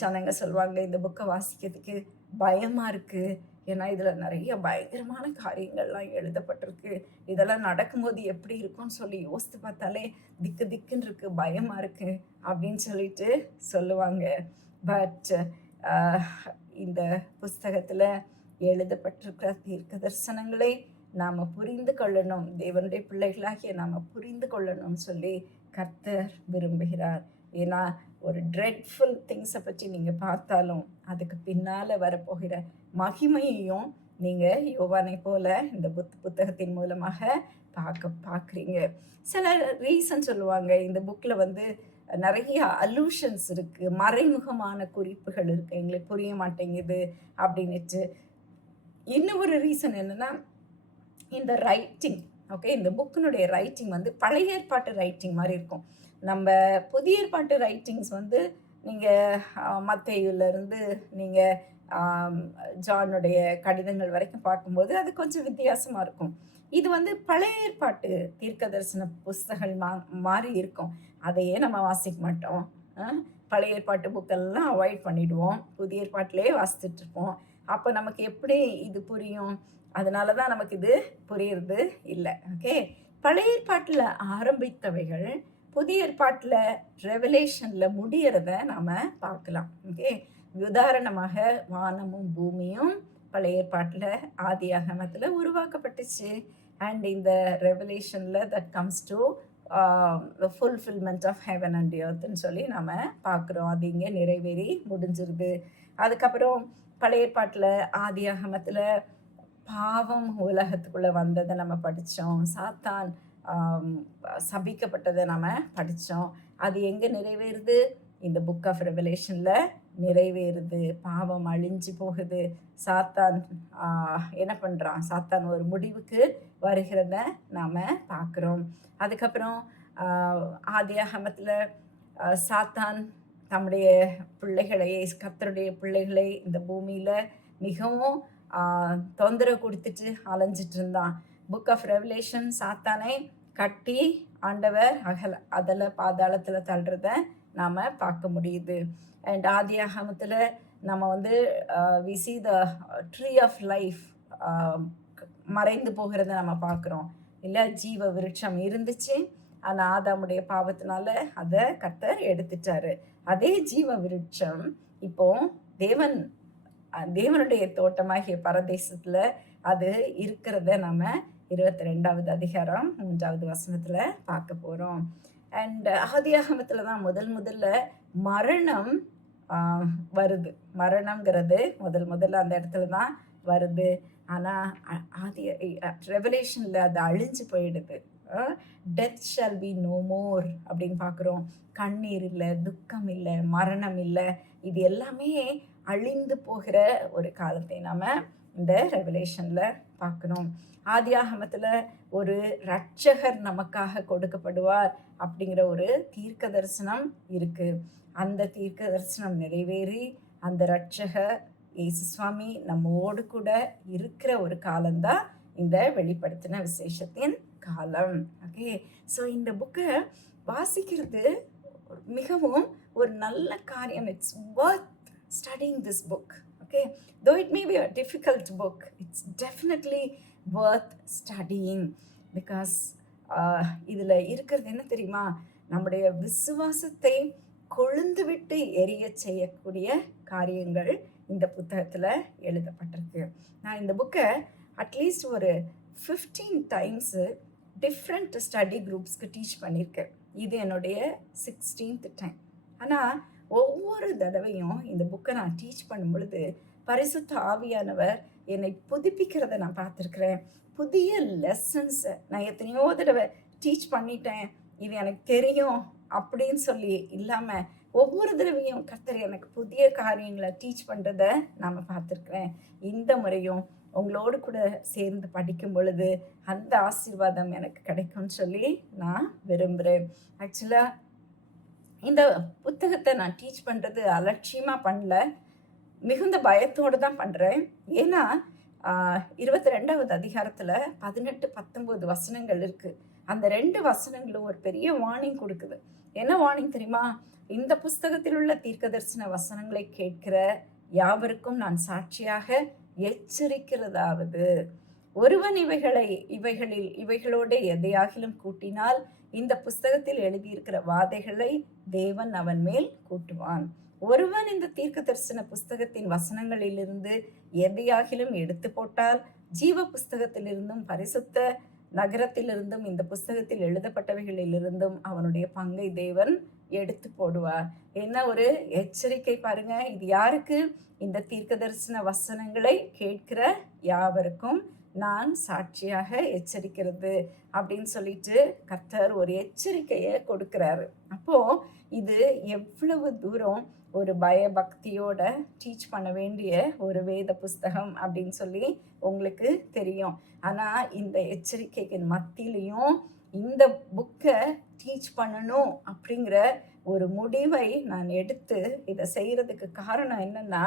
ஜனங்க சொல்லுவாங்க இந்த புக்கை வாசிக்கிறதுக்கு பயமாக இருக்குது, ஏன்னா இதில் நிறைய பயங்கரமான காரியங்கள்லாம் எழுதப்பட்டிருக்கு, இதெல்லாம் நடக்கும்போது எப்படி இருக்கும்னு சொல்லி யோசித்து பார்த்தாலே திக்குன்னு இருக்குது, பயமாக இருக்குது அப்படின்னு சொல்லிட்டு சொல்லுவாங்க. பட் இந்த புஸ்தகத்தில் எழுதப்பட்டிருக்கிற தீர்க்க தரிசனங்களை நாம் புரிந்து கொள்ளணும், தேவனுடைய பிள்ளைகளாகிய நாம் புரிந்து கொள்ளணும்னு சொல்லி கர்த்தர் விரும்புகிறார். ஏன்னா ஒரு ட்ரெட்ஃபுல் திங்ஸை பற்றி நீங்கள் பார்த்தாலும் அதுக்கு பின்னால் வரப்போகிற மகிமையையும் நீங்கள் யோவானை போல இந்த புத்தகத்தின் மூலமாக பார்க்குறீங்க. சில ரீசன் சொல்லுவாங்க, இந்த புக்கில் வந்து நிறைய அலூஷன்ஸ் இருக்குது, மறைமுகமான குறிப்புகள் இருக்குது, எங்களுக்கு புரிய மாட்டேங்குது அப்படின்னுட்டு. இன்னும் ஒரு ரீசன் என்னென்னா, இந்த ரைட்டிங், ஓகே, இந்த புக்கினுடைய ரைட்டிங் வந்து பழைய ஏற்பாட்டு ரைட்டிங் மாதிரி இருக்கும். நம்ம புதிய ஏற்பாட்டு ரைட்டிங்ஸ் வந்து நீங்கள் மத்தேயுலேருந்து நீங்கள் ஜானுடைய கடிதங்கள் வரைக்கும் பார்க்கும்போது அது கொஞ்சம் வித்தியாசமாக இருக்கும். இது வந்து பழைய ஏற்பாட்டு தீர்க்க தரிசன புஸ்தகங்கள் மாதிரி இருக்கும். அதையே நம்ம வாசிக்க மாட்டோம். பழைய ஏற்பாட்டு புக்கெல்லாம் அவாய்ட் பண்ணிடுவோம், புதிய ஏற்பாட்டிலே வாசித்துட்டு இருப்போம். அப்போ நமக்கு எப்படி இது புரியும்? அதனால தான் நமக்கு இது புரியுறது இல்லை. ஓகே, பழைய ஏற்பாட்டில் ஆரம்பித்தவைகள் புதிய ஏற்பாட்டில் ரெவலேஷனில் முடியறத நாம் பார்க்கலாம். ஓகே, உதாரணமாக வானமும் பூமியும் பழைய ஏற்பாட்டில் ஆதியாகமத்தில் உருவாக்கப்பட்டுச்சு. அண்ட் இந்த ரெவலேஷனில் that comes to fulfilment of heaven and எர்த்ன்னு சொல்லி நம்ம பார்க்குறோம். அது இங்கே நிறைவேறி முடிஞ்சிருது. அதுக்கப்புறம் பழைய ஏற்பாட்டில் ஆதியாகமத்தில் பாவம் உலகத்துக்குள்ளே வந்ததை நம்ம படித்தோம். சாத்தான் சபிக்கப்பட்டதை நம்ம படித்தோம். அது எங்கே நிறைவேறுது? இந்த புக் ஆஃப் ரெவலேஷனில் நிறைவேறுது. பாவம் அழிஞ்சு போகுது. சாத்தான் என்ன பண்ணுறான்? சாத்தான் ஒரு முடிவுக்கு வருகிறத நாம் பார்க்குறோம். அதுக்கப்புறம் ஆதியாகமத்தில் சாத்தான் தம்முடைய பிள்ளைகளை, கர்த்தருடைய பிள்ளைகளை இந்த பூமியில் மிகவும் தொந்தரவு கொடுத்துட்டு அலைஞ்சிட்டு இருந்தான். புக் ஆஃப் ரெவலேஷன் சாத்தானை கட்டி ஆண்டவர் அதில் பாதாளத்தில் தள்ளுறத நாம் பார்க்க முடியுது. அண்ட் ஆதியாகமத்தில் நம்ம வந்து we see the tree of life மறைந்து போகிறத நம்ம பார்க்குறோம். இல்லை, ஜீவ விருட்சம் இருந்துச்சு, ஆனால் ஆதாமுடைய பாவத்தினால அதை கர்த்தர் எடுத்துட்டாரு. அதே ஜீவ விருட்சம் இப்போ தேவனுடைய தோட்டமாகிய பரதேசத்தில் அது இருக்கிறத நம்ம 22வது அதிகாரம் 3வது வசனத்தில் பார்க்க போகிறோம். அண்ட் ஆதியாகமத்தில் தான் முதல்ல மரணம் வருது. மரணங்கிறது முதல்ல அந்த இடத்துல தான் வருது. ஆனால் ரெவலேஷனில் அது அழிஞ்சு போயிடுது. Death shall be no more அப்படின்னு பார்க்குறோம். கண்ணீர் இல்லை, துக்கம் இல்லை, மரணம் இல்லை, இது எல்லாமே அழிந்து போகிற ஒரு காலத்தை நாம் இந்த ரெவலேஷனில் பார்க்கணும். ஆதியாகமத்தில் ஒரு இரட்சகர் நமக்காக கொடுக்கப்படுவார் அப்படிங்கிற ஒரு தீர்க்க தரிசனம் இருக்குது. அந்த தீர்க்க தரிசனம் நிறைவேறி அந்த இரட்சகர் இயேசு சுவாமி நம்மோடு கூட இருக்கிற ஒரு காலம்தான் இந்த வெளிப்படுத்தின விசேஷத்தின் காலம். ஓகே, ஸோ இந்த புக்கை வாசிக்கிறது மிகவும் ஒரு நல்ல காரியம். It's worth studying this book. Okay, though it may be a difficult book, it's definitely worth studying because இதில் இருக்கிறது என்ன தெரியுமா? நம்முடைய விசுவாசத்தை கொழுந்து விட்டு எரிய செய்யக்கூடிய காரியங்கள் இந்த புத்தகத்தில் எழுதப்பட்டிருக்கு. நான் இந்த புக்கை அட்லீஸ்ட் ஒரு 15 டைம்ஸு டிஃப்ரெண்ட் ஸ்டடி குரூப்ஸ்க்கு டீச் பண்ணியிருக்கேன். இது என்னுடைய 16th டைம். ஆனால் ஒவ்வொரு தடவையும் இந்த புக்கை நான் டீச் பண்ணும் பொழுது பரிசுத்த ஆவியானவர் என்னை புதுப்பிக்கிறத நான் பார்த்துருக்குறேன். புதிய லெசன்ஸை நான் எத்தனையோ தடவை டீச் பண்ணிட்டேன், இது எனக்கு தெரியும் அப்படின்னு சொல்லி இல்லாமல் ஒவ்வொரு தடவையும் கர்த்தர் எனக்கு புதிய காரியங்களை டீச் பண்ணுறத நாம் பார்த்துருக்குறேன். இந்த முறையும் உங்களோடு கூட சேர்ந்து படிக்கும் பொழுது அந்த ஆசீர்வாதம் எனக்கு கிடைக்கும்னு சொல்லி நான் விரும்புகிறேன். ஆக்சுவலாக இந்த புத்தகத்தை நான் டீச் பண்ணுறது அலட்சியமாக பண்ணல, மிகுந்த பயத்தோடு தான் பண்ணுறேன். ஏன்னா 22வது அதிகாரத்தில் 18-19 வசனங்கள் இருக்குது. அந்த 2 வசனங்களும் ஒரு பெரிய வார்னிங் கொடுக்குது. என்ன வார்னிங் தெரியுமா? இந்த புஸ்தகத்தில் உள்ள தீர்க்கதரிசன வசனங்களை கேட்கிற யாவருக்கும் நான் சாட்சியாக எச்சரிக்கிறதாவது, ஒருவன் இவைகளோடு எதையாகிலும் கூட்டினால் இந்த புஸ்தகத்தில் எழுதியிருக்கிற வாதைகளை தேவன் அவன் மேல் கூட்டுவான். ஒருவன் இந்த தீர்க்க தரிசன புஸ்தகத்தின் வசனங்களிலிருந்து எதையாகிலும் எடுத்து போட்டால் ஜீவ புஸ்தகத்திலிருந்தும் பரிசுத்த நகரத்திலிருந்தும் இந்த புஸ்தகத்தில் எழுதப்பட்டவைகளிலிருந்தும் அவனுடைய பங்கை தேவன் எடுத்து போடுவார். என்ன ஒரு எச்சரிக்கை பாருங்க! இது யாருக்கு? இந்த தீர்க்க தரிசன வசனங்களை கேட்கிற யாவருக்கும் நான் சாட்சியாக எச்சரிக்கிறது அப்படின்னு சொல்லிட்டு கர்த்தர் ஒரு எச்சரிக்கையை கொடுக்கிறாரு. அப்போ இது எவ்வளவு தூரம் ஒரு பயபக்தியோட டீச் பண்ண வேண்டிய ஒரு வேத புஸ்தகம் அப்படின்னு சொல்லி உங்களுக்கு தெரியும். ஆனால் இந்த எச்சரிக்கைக்கு மத்தியிலையும் இந்த புக்கை டீச் பண்ணணும் அப்படிங்கிற ஒரு முடிவை நான் எடுத்து இதை செய்கிறதுக்கு காரணம் என்னன்னா,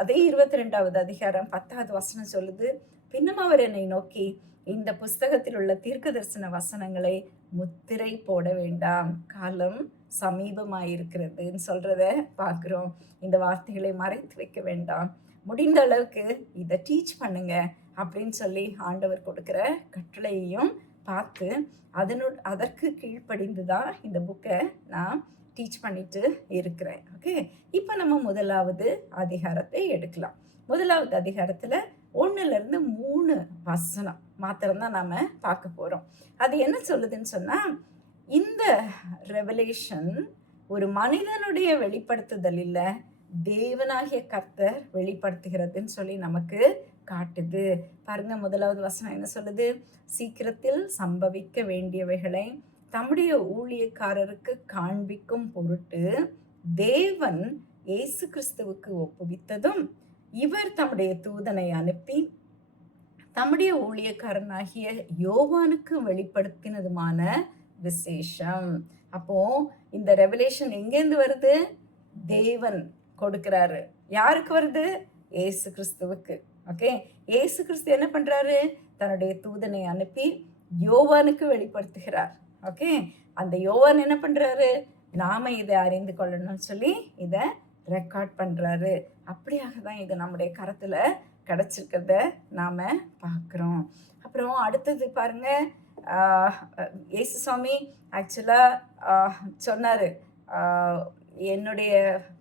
அதே 22வது அதிகாரம் 10வது வசனம் சொல்லுது, பின்னும் அவர் என்னை நோக்கி இந்த புஸ்தகத்தில் உள்ள தீர்க்க தரிசன வசனங்களை முத்திரை போட வேண்டாம், காலம் சமீபமாயிருக்கிறதுன்னு சொல்றத பார்க்குறோம். இந்த வார்த்தைகளை மறைத்து வைக்க வேண்டாம், முடிந்த அளவுக்கு இதை டீச் பண்ணுங்க அப்படின்னு சொல்லி ஆண்டவர் கொடுக்குற கட்டளையையும் பார்த்து அதற்கு கீழ்ப்படிந்து தான் இந்த புக்கை நான் டீச் பண்ணிட்டு இருக்கிறேன். ஓகே, இப்போ நம்ம முதலாவது அதிகாரத்தை எடுக்கலாம். முதலாவது அதிகாரத்தில் 1லேருந்து 3 வசனம் மாத்திரம்தான் நாம் பார்க்க போகிறோம். அது என்ன சொல்லுதுன்னு சொன்னால், இந்த ரெவலேஷன் ஒரு மனிதனுடைய வெளிப்படுத்துதல் இல்லை, தேவனாகிய கர்த்தர் வெளிப்படுத்துகிறதுன்னு சொல்லி நமக்கு காட்டுது. பாருங்க, முதலாவது வசனம் என்ன சொல்லுது? சீக்கிரத்தில் சம்பவிக்க வேண்டியவைகளை தம்முடைய ஊழியக்காரருக்கு காண்பிக்கும் பொருட்டு தேவன் இயேசு கிறிஸ்துவுக்கு ஒப்புவித்ததும் இவர் தம்முடைய தூதனை அனுப்பி தம்முடைய ஊழியக்காரனாகிய யோவானுக்கு வெளிப்படுத்தினதுமான விசேஷம். அப்போ இந்த ரெவலேஷன் எங்கேருந்து வருது? தேவன் கொடுக்கிறாரு. யாருக்கு வருது? இயேசு கிறிஸ்துவுக்கு. ஓகே, இயேசு கிறிஸ்து என்ன பண்றாரு? தன்னுடைய தூதனை அனுப்பி யோவானுக்கு வெளிப்படுத்துகிறார். ஓகே, அந்த யோவான் என்ன பண்றாரு? நாம இதை அறிந்து கொள்ளணும்னு சொல்லி இதை ரெக்கார்ட் பண்றாரு. அப்படியாக தான் இது நம்முடைய கரத்துல கிடைச்சிருக்கிறத நாம பார்க்குறோம். அப்புறம் அடுத்தது பாருங்க, இயேசு சுவாமி ஆக்சுவலா சொன்னாரு, என்னுடைய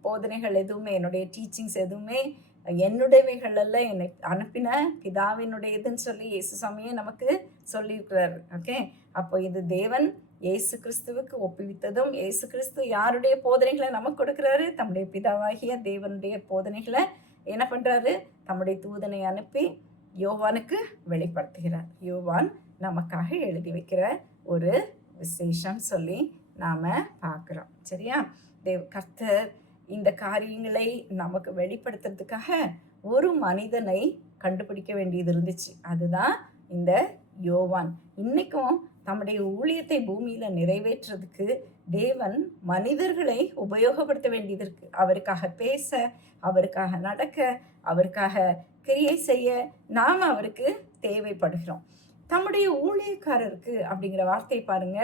போதனைகள் எதுவுமே, என்னுடைய டீச்சிங்ஸ் எதுவுமே என்னுடையவைகள் அல்ல, என்னை அனுப்பின பிதாவினுடையதுன்னு சொல்லி இயேசு சுவாமியே நமக்கு சொல்லியிருக்கிறாரு. ஓகே, அப்போ இது தேவன் இயேசு கிறிஸ்துவுக்கு ஒப்புவித்ததும், இயேசு கிறிஸ்து யாருடைய போதனைகளை நமக்கு கொடுக்குறாரு? தம்முடைய பிதாவாகிய தேவனுடைய போதனைகளை என்ன பண்ணுறாரு? தம்முடைய தூதனை அனுப்பி யோவானுக்கு வெளிப்படுத்துகிறார். யோவான் நமக்காக எழுதி வைக்கிற ஒரு விசேஷம் சொல்லி நாம் பார்க்குறோம். சரியா? கர்த்தர் இந்த காரியங்களை நமக்கு வெளிப்படுத்துறதுக்காக ஒரு மனிதனை கண்டுபிடிக்க வேண்டியது இருந்துச்சு. அதுதான் இந்த யோவான். இன்னைக்கும் தம்முடைய ஊழியத்தை பூமியில் நிறைவேற்றுறதுக்கு தேவன் மனிதர்களை உபயோகப்படுத்த வேண்டியது இருக்கு. அவருக்காக பேச, அவருக்காக நடக்க, அவருக்காக கிரியை செய்ய நாம் அவருக்கு தேவைப்படுகிறோம். தம்முடைய ஊழியக்காரருக்கு அப்படிங்கிற வார்த்தை பாருங்க,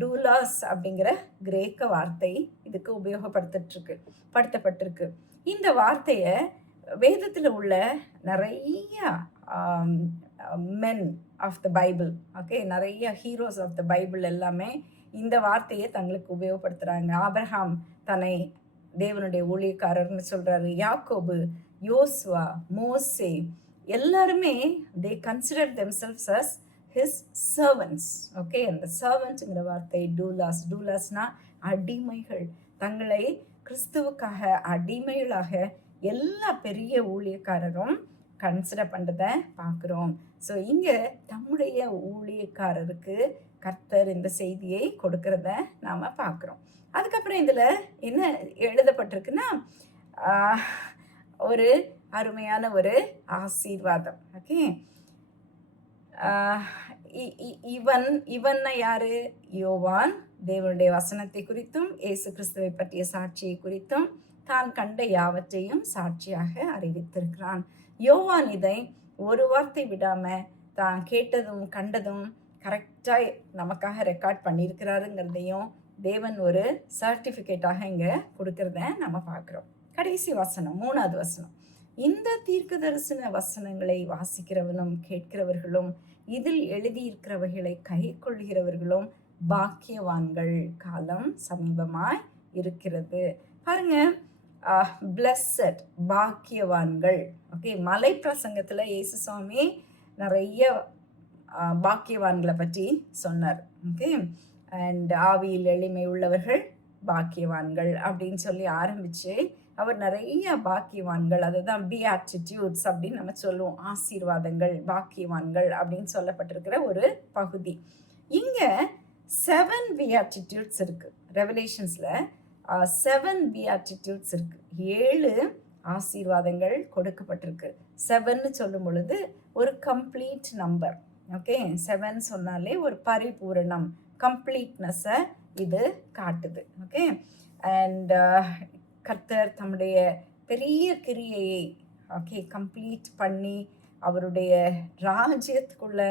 டூலாஸ் அப்படிங்கிற கிரேக்க வார்த்தை இதுக்கு உபயோகப்படுத்தப்பட்டிருக்கு. இந்த வார்த்தையை வேதத்தில் உள்ள நிறைய men of the Bible, okay, நிறைய ஹீரோஸ் ஆஃப் த பைபிள் எல்லாமே இந்த வார்த்தையை தங்களுக்கு உபயோகப்படுத்துகிறாங்க. ஆபிரகாம் தன்னை தேவனுடைய ஊழியக்காரர்னு சொல்கிறாரு. யாக்கோபு, யோசுவா, மோசே எல்லாருமே they consider themselves as his servants. Okay, அந்த சர்வன்ட்ங்கிற வார்த்தை டூலாஸ். டூலாஸ்னா அடிமைகள். தங்களை கிறிஸ்துவுக்காக அடிமைகளாக எல்லா பெரிய ஊழியக்காரரும் கன்சிடர் பண்ணுறதை பார்க்குறோம். ஸோ இங்கே தம்முடைய ஊழியக்காரருக்கு கர்த்தர் இந்த செய்தியை கொடுக்கறத நாம் பார்க்குறோம். அதுக்கப்புறம் இதில் என்ன எழுதப்பட்டிருக்குன்னா, ஒரு அருமையான ஒரு ஆசீர்வாதம். ஓகே, இவன் யாரு? யோவான் தேவனுடைய வசனத்தை குறித்தும் இயேசு கிறிஸ்துவை பற்றிய சாட்சியை குறித்தும் தான் கண்ட யாவற்றையும் சாட்சியாக அறிவித்திருக்கிறான். யோவான் இதை ஒரு வார்த்தை விடாம தான் கேட்டதும் கண்டதும் கரெக்டாக நமக்காக ரெக்கார்ட் பண்ணியிருக்கிறாருங்கிறதையும் தேவன் ஒரு சர்டிஃபிகேட்டாக இங்கே கொடுக்கறத நம்ம பார்க்குறோம். கடைசி வசனம், 3வது வசனம், இந்த தீர்க்க தரிசன வசனங்களை வாசிக்கிறவனும் கேட்கிறவர்களும் இதில் எழுதியிருக்கிறவைகளை கை கொள்கிறவர்களும் பாக்கியவான்கள், காலம் சமீபமாய் இருக்கிறது. பாருங்க, பிளஸட், பாக்கியவான்கள். ஓகே, மலை பிரசங்கத்தில் இயேசு சுவாமி நிறைய பாக்கியவான்களை பற்றி சொன்னார். ஓகே, அண்ட் ஆவியில் எளிமை உள்ளவர்கள் பாக்கியவான்கள் அப்படின்னு சொல்லி ஆரம்பித்து அவர் நிறைய பாக்கியவான்கள், அதுதான் பியாட்டிடியூட்ஸ் அப்படின்னு நம்ம சொல்லுவோம். ஆசீர்வாதங்கள், பாக்கியவான்கள் அப்படின்னு சொல்லப்பட்டிருக்கிற ஒரு பகுதி. இங்கே 7 பியாட்டிடியூட்ஸ் இருக்கு. ரெவலேஷன்ஸ்ல 7 பியாட்டிடியூட்ஸ் இருக்கு. 7 ஆசீர்வாதங்கள் கொடுக்கப்பட்டிருக்கு. 7ன்னு சொல்லும் பொழுது ஒரு கம்ப்ளீட் நம்பர். ஓகே, 7 சொன்னாலே ஒரு பரிபூரணம், கம்ப்ளீட்னஸை இது காட்டுது. ஓகே, அண்ட் கர்த்தர் தம்முடைய பெரிய கிரியையை கம்ப்ளீட் பண்ணி அவருடைய ராஜ்யத்துக்குள்ள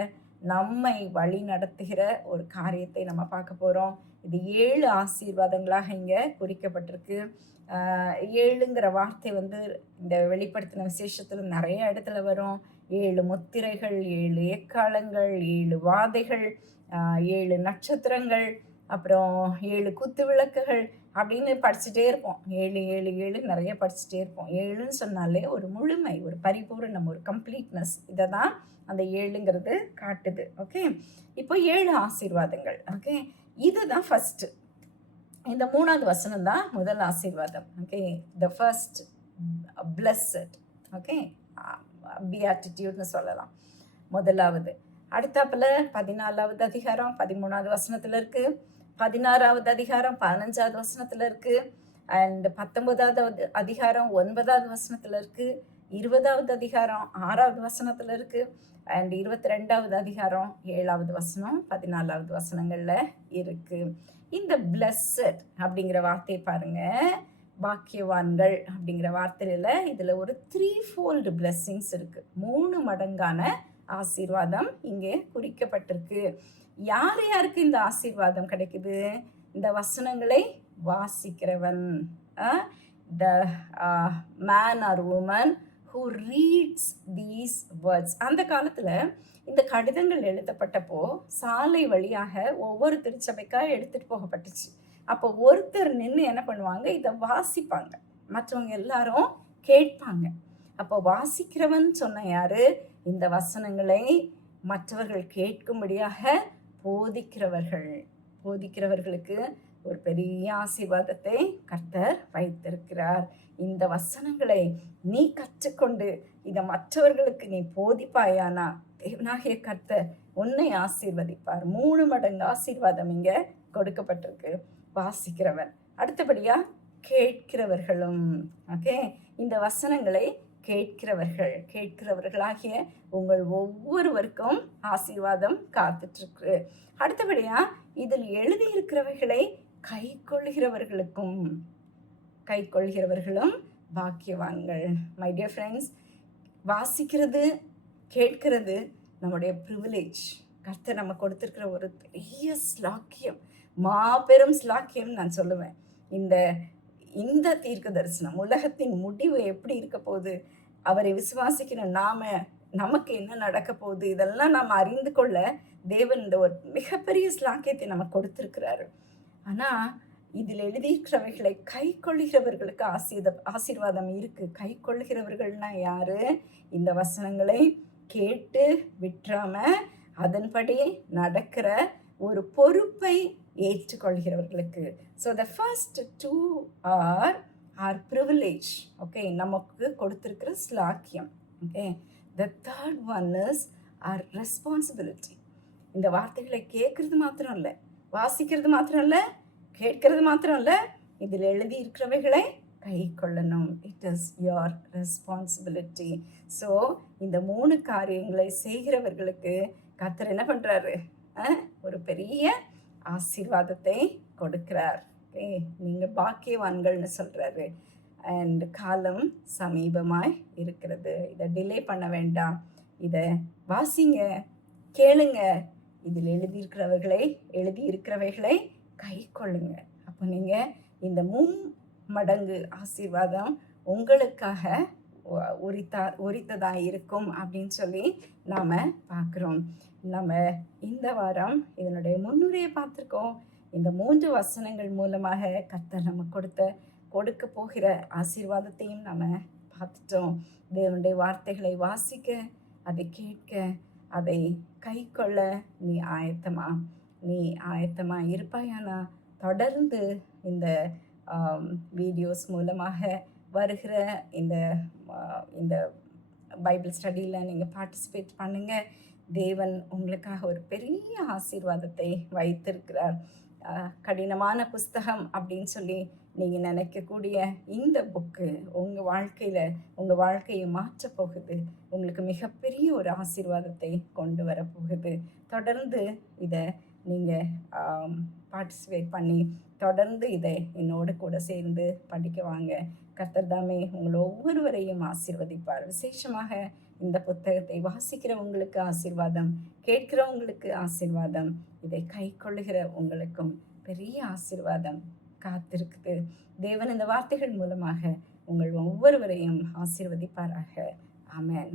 நம்மை வழி நடத்துகிற ஒரு காரியத்தை நம்ம பார்க்க போகிறோம். இது 7 ஆசீர்வாதங்களாக இங்கே குறிக்கப்பட்டிருக்கு. 7ங்கிற வார்த்தை இந்த வெளிப்படுத்தின விசேஷத்தில் நிறைய இடத்துல வரும். 7 முத்திரைகள், 7 எக்காலங்கள், 7 வாதைகள், 7 நட்சத்திரங்கள், அப்புறம் 7 குத்து விளக்குகள் அப்படின்னு படிச்சுட்டே இருப்போம். 7 7 7 நிறைய படிச்சுட்டே இருப்போம். 7ன்னு சொன்னாலே ஒரு முழுமை, ஒரு பரிபூரணம், ஒரு கம்ப்ளீட்னஸ், இதை தான் அந்த 7ங்கிறது காட்டுது. ஓகே, இப்போ 7 ஆசீர்வாதங்கள். ஓகே, இதுதான் ஃபர்ஸ்ட். இந்த 3வது வசனம் தான் முதல் ஆசீர்வாதம். Okay, the first blessed. Okay, பியாட்டிடியூட்னு சொல்லலாம், முதலாவது. அடுத்தாப்புல 14வது அதிகாரம் 13வது வசனத்தில் இருக்கு. 16வது அதிகாரம் 15வது வசனத்தில் இருக்கு. அண்ட் 19வது அதிகாரம் 9வது வசனத்தில் இருக்கு. 20வது அதிகாரம் 6வது வசனத்தில் இருக்கு. அண்ட் 22வது அதிகாரம் 7வது வசனம், 14வது வசனங்கள்ல இருக்கு. இந்த பிளஸ்ட் அப்படிங்கிற வார்த்தையை பாருங்க, பாக்கியவான்கள் அப்படிங்கிற வார்த்தையில இதுல ஒரு 3-fold blessings இருக்கு. 3 மடங்கான ஆசீர்வாதம் இங்கே குறிக்கப்பட்டிருக்கு. யார் யாருக்கு இந்த ஆசீர்வாதம் கிடைக்குது? இந்த வசனங்களை வாசிக்கிறவன், the man or woman who reads these words. அந்த காலத்தில் இந்த கடிதங்கள் எழுதப்பட்டப்போ சாலை வழியாக ஒவ்வொரு திருச்சபைக்காக எடுத்துகிட்டு போகப்பட்டுச்சு. அப்போ ஒருத்தர் நின்று என்ன பண்ணுவாங்க, இதை வாசிப்பாங்க, மற்றவங்க எல்லாரும் கேட்பாங்க. அப்போ வாசிக்கிறவன் சொன்ன யாரு? இந்த வசனங்களை மற்றவர்கள் கேட்கும்படியாக போதிக்கிறவர்களுக்கு ஒரு பெரிய ஆசீர்வாதத்தை கர்த்தர் வைத்திருக்கிறார். இந்த வசனங்களை நீ கற்றுக்கொண்டு இதை மற்றவர்களுக்கு நீ போதிப்பாயானா தேவனாகிய கர்த்தர் உன்னை ஆசீர்வதிப்பார். 3 மடங்கு ஆசீர்வாதம் இங்க கொடுக்கப்பட்டிருக்கு. வாசிக்கிறவன், அடுத்தபடியா கேட்கிறவர்களும். ஓகே, இந்த வசனங்களை கேட்கிறவர்களாகிய உங்கள் ஒவ்வொருவருக்கும் ஆசீர்வாதம் காத்துட்டு இருக்கு. அடுத்தபடியா இதில் எழுதியிருக்கிறவைகளை கைக்கொள்கிறவர்களும் பாக்கியவான்கள். மை டியர் ஃப்ரெண்ட்ஸ், வாசிக்கிறது, கேட்கிறது நம்முடைய ப்ரிவிலேஜ். கர்த்தர் நம்ம கொடுத்திருக்கிற ஒரு பெரிய ஸ்லாக்கியம், மாபெரும் ஸ்லாக்கியம் நான் சொல்லுவேன். இந்த தீர்க்க தரிசனம், உலகத்தின் முடிவு எப்படி இருக்க போகுது, அவரை விசுவாசிக்கிற நமக்கு என்ன நடக்க போகுது, இதெல்லாம் நாம் அறிந்து கொள்ள தேவன் இந்த ஒரு மிகப்பெரிய ஸ்லாக்கியத்தை நம்ம கொடுத்திருக்கிறாரு. ஆனால் இதில் எழுதியிருக்கிறவைகளை கை கொள்கிறவர்களுக்கு ஆசீர்வாதம் இருக்கு. கை கொள்கிறவர்கள்னா யாரு? இந்த வசனங்களை கேட்டு விட்டுறாம அதன்படி நடக்கிற ஒரு பொறுப்பை ஏற்றுக்கொள்கிறவர்களுக்கு. So the first 2 our privilege. Okay, நமக்கு கொடுத்திருக்கிற ஸ்லாக்கியம். Okay, the third one is our responsibility. இந்த வார்த்தைகளை கேட்கறது மாத்திரம் இல்லை, வாசிக்கிறது மாத்திரம் இல்லை, கேட்கறது மாத்திரம் இல்லை, இதில் எழுதி இருக்கிறவைகளை கை கொள்ளணும். It is your responsibility. So இந்த 3 காரியங்களை செய்கிறவர்களுக்கு கர்த்தர் என்ன பண்ணுறாரு? ஒரு பெரிய ஆசீர்வாதத்தை கொடுக்கிறார். ஓகே, நீங்கள் பாக்கியவான்கள்னு சொல்கிறாரு. அண்ட் காலம் சமீபமாய் இருக்கிறது. இதை டிலே பண்ண வேண்டாம், இதை வாசிங்க, கேளுங்க, இதில் எழுதியிருக்கிறவைகளை கை கொள்ளுங்க. அப்போ நீங்கள் இந்த 3 மடங்கு ஆசீர்வாதம் உங்களுக்காக உரித்ததாக இருக்கும் அப்படின்னு சொல்லி நாம் பார்க்குறோம். நம்ம இந்த வாரம் இதனுடைய முன்னுரையை பார்த்துருக்கோம். இந்த 3 வசனங்கள் மூலமாக கர்த்தர் நம்ம கொடுக்க போகிற ஆசீர்வாதத்தையும் நம்ம பார்த்துட்டோம். தேவனுடைய வார்த்தைகளை வாசிக்க, அதை கேட்க, அதை கை கொள்ள நீ ஆயத்தமா இருப்பாயானா தொடர்ந்து இந்த வீடியோஸ் மூலமாக வருகிற இந்த இந்த பைபிள் ஸ்டடியில் நீங்கள் பார்ட்டிசிபேட் பண்ணுங்கள். தேவன் உங்களுக்காக ஒரு பெரிய ஆசீர்வாதத்தை வைத்திருக்கிறார். கடினமான புஸ்தகம் அப்படின்னு சொல்லி நீங்கள் நினைக்கக்கூடிய இந்த புக்கு உங்கள் வாழ்க்கையை மாற்றப் போகுது. உங்களுக்கு மிகப்பெரிய ஒரு ஆசீர்வாதத்தை கொண்டு வரப்போகுது. தொடர்ந்து இதை நீங்கள் பார்ட்டிசிபேட் பண்ணி தொடர்ந்து இதை என்னோடு கூட சேர்ந்து படிக்க வாங்க. கர்த்தர் தாமே உங்களை ஒவ்வொருவரையும் ஆசீர்வதிப்பார். விசேஷமாக இந்த புத்தகத்தை வாசிக்கிறவங்களுக்கு ஆசீர்வாதம், கேட்கிறவங்களுக்கு ஆசீர்வாதம், இதை கை கொள்ளுகிற உங்களுக்கும் பெரிய ஆசீர்வாதம் காத்திருக்குது. தேவன் இந்த வார்த்தைகள் மூலமாக உங்கள் ஒவ்வொருவரையும் ஆசீர்வதிப்பாராக. ஆமென்.